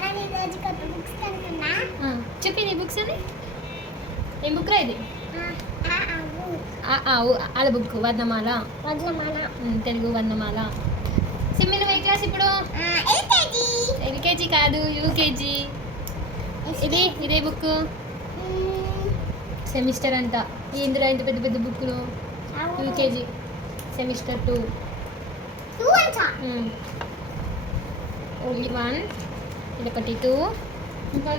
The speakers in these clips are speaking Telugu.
ఛానల్ ఈ రోజు కొత్త బుక్స్ కనుకున్నా. చెప్పి నీ బుక్స్ అని ఏం బుక్ రా ఇది? ఆడ బుక్ వర్ణమాల. తెలుగు వర్ణమాల. సిమ్మి నువ్వు ఏ క్లాస్ ఇప్పుడు? ఎల్కేజీ కాదు, యూకేజీ. ఇదే బుక్ సెమిస్టర్ అంట. ఇందులో ఇంత పెద్ద పెద్ద బుక్లు. UKG semester 2. ఓన్లీ 1. ఇది ఒకటి 2. ఇంకా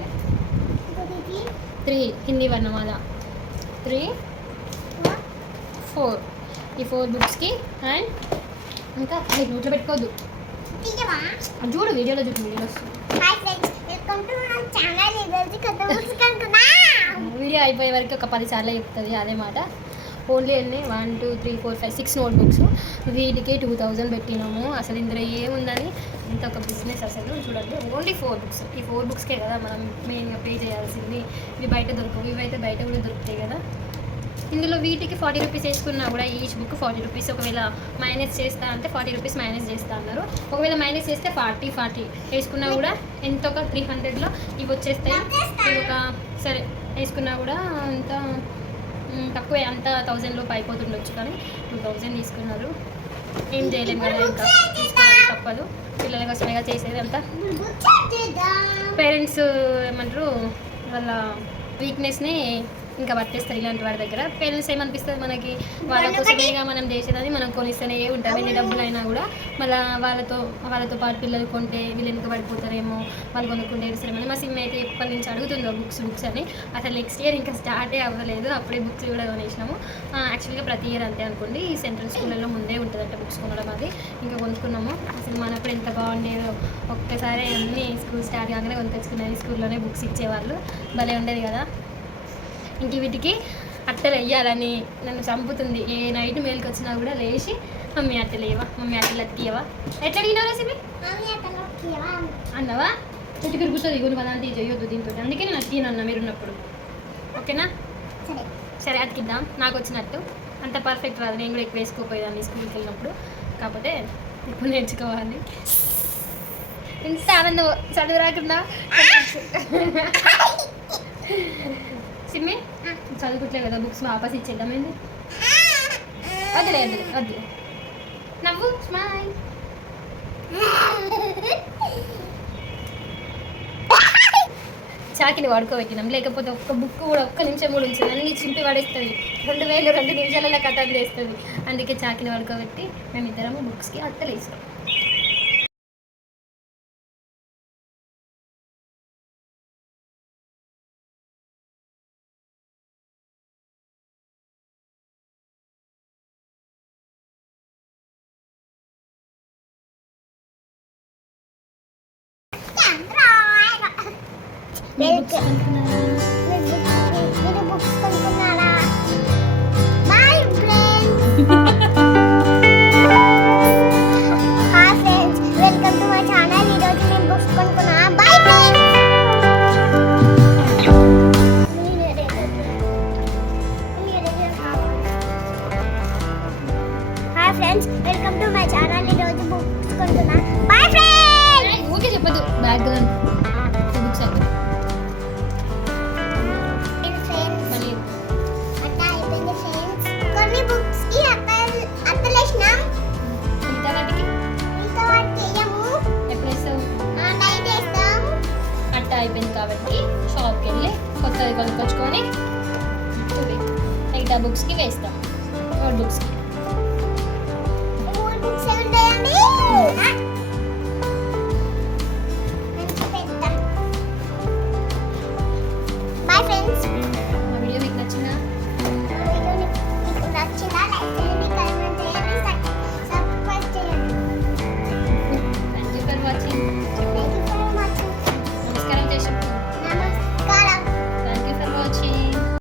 3 హిందీ వర్ణమాల. 3, 4. ఈ 4 బుక్స్కి. అండ్ ఇంకా నోట్లో పెట్టుకోవద్దు. అది చూడు వీడియోలో చూడు. వీడియో అయిపోయే వరకు ఒక 10 సార్లు చెప్తుంది అదే మాట. ఓన్లీ అన్నీ 1, 2, 3, 4, 5, 6 నోట్ బుక్స్. వీటికి 2000 పెట్టినాము. అసలు ఇందులో ఏముందని ఇంత ఒక బిజినెస్ అసలు చూడండి. Only 4 books. ఈ 4 బుక్స్కే కదా మనం మెయిన్గా పే చేయాల్సింది. ఇవి బయట దొరకవు. ఇవైతే బయట కూడా దొరుకుతాయి కదా. ఇందులో వీటికి 40 రూపీస్ వేసుకున్నా కూడా ఈచ్ బుక్ 40 రూపీస్. ఒకవేళ మైనస్ చేస్తా అంటే 40 రూపీస్ మైనస్ చేస్తా అన్నారు. ఒకవేళ మైనస్ చేస్తే 40 వేసుకున్నా కూడా ఎంత ఒక 300లో ఇవి వచ్చేస్తాయి. ఇవి ఒక సరే వేసుకున్నా కూడా అంత తక్కువే, అంత 1000 లోపు అయిపోతుండొచ్చు. కానీ 2000 తీసుకున్నారు. ఏం చేయలేము కదా, ఇంకా తీసుకోవాలి తప్పదు. పిల్లల కోసమేగా చేసేది అంతా. పేరెంట్స్ ఏమంటారు వాళ్ళ వీక్నెస్ని ఇంకా పట్టేస్తారు ఇలాంటి వాడి దగ్గర. పేరెంట్స్ ఏమనిపిస్తుంది మనకి, వాళ్ళ కోసమేగా మనం చేసేదని మనం కొనిస్తూనే ఉంటాం. ఎన్ని డబ్బులు అయినా కూడా మళ్ళీ వాళ్ళతో పాటు పిల్లలు కొంటే వీళ్ళు వెనుక పడిపోతారేమో, వాళ్ళు కొనుక్కుంటే ఏడుస్తారేమో. మా సిమ్ అయితే ఎప్పటి నుంచి అడుగుతుందో బుక్స్ అని. అసలు నెక్స్ట్ ఇయర్ ఇంకా స్టార్టే అవ్వలేదు, అప్పుడే బుక్స్ కూడా కొనేసినాము. యాక్చువల్గా ప్రతి ఇయర్ అంతే అనుకోండి. ఈ సెంట్రల్ స్కూళ్ళలో ముందే ఉంటుందంట బుక్స్ కొనడం. అది ఇంకా కొనుక్కున్నాము. అసలు మనప్పుడు ఎంత బాగుండేదో. ఒక్కసారి అన్నీ స్కూల్ స్టార్ట్ కాగానే కొనుకొచ్చుకునేది. స్కూల్లోనే బుక్స్ ఇచ్చేవాళ్ళు. భలే ఉండేది కదా. ఇంక వీటికి అట్టలు వేయాలని నన్ను చంపుతుంది. ఏ నైట్ మేలుకి వచ్చినా కూడా లేచి మమ్మీ అట్టలు వేయవా, మమ్మీ అట్టలు అతికియవా. ఎట్లా అడిగినావు రెసిపీ అన్నవా? చుట్టు తిరుగుతుంది. గురి పదాంతి చేయొద్దు దీంతో. అందుకే నేను అతికినన్నా మీరున్నప్పుడు. ఓకేనా? సరే అతికిద్దాం. నాకు వచ్చినట్టు అంత పర్ఫెక్ట్ రాదు. నేను కూడా ఎక్కువ వేసుకోపోయేదాన్ని స్కూల్కి వెళ్ళినప్పుడు. కాకపోతే ఇప్పుడు నేర్చుకోవాలి. ఇంత ఆనందం చదువు రాకుండా. సిమ్మి చదువుకుట్లే కదా, బుక్స్ వాపస్ ఇచ్చేద్దాం. ఏంది వద్దులే నవ్వు స్మైల్. చాకిని వాడుకోబెట్టినాం. లేకపోతే ఒక్క బుక్ కూడా ఒక్క నిమిషం కూడా ఉంచింది. అన్నీ చింపి పడేస్తుంది. 2000 2 నిమిషాలలో కథలు చేస్తుంది. అందుకే చాకిని వాడుకోబెట్టి మేమిద్దరము బుక్స్కి అట్టలు వేస్తాం. బుక్స్ కొనుక్కున్నారా? Bye friends. Hi friends, welcome to my channel. ఈరోజు నేను బుక్స్ కొనుక్కున్నా. Bye friends. Hi friends, welcome to my channel. ఈరోజు బుక్స్ కొనుక్కున్నా. Bye friends. ఓకే చెప్పదు బ్యాగ్ బుక్స్ అయితే అయిపోయింది కాబట్టి షాప్కి వెళ్ళి కొత్తది కొనుక్కొచ్చుకొని మిగతా బుక్స్కి వేస్తాం. నోట్ బుక్స్కి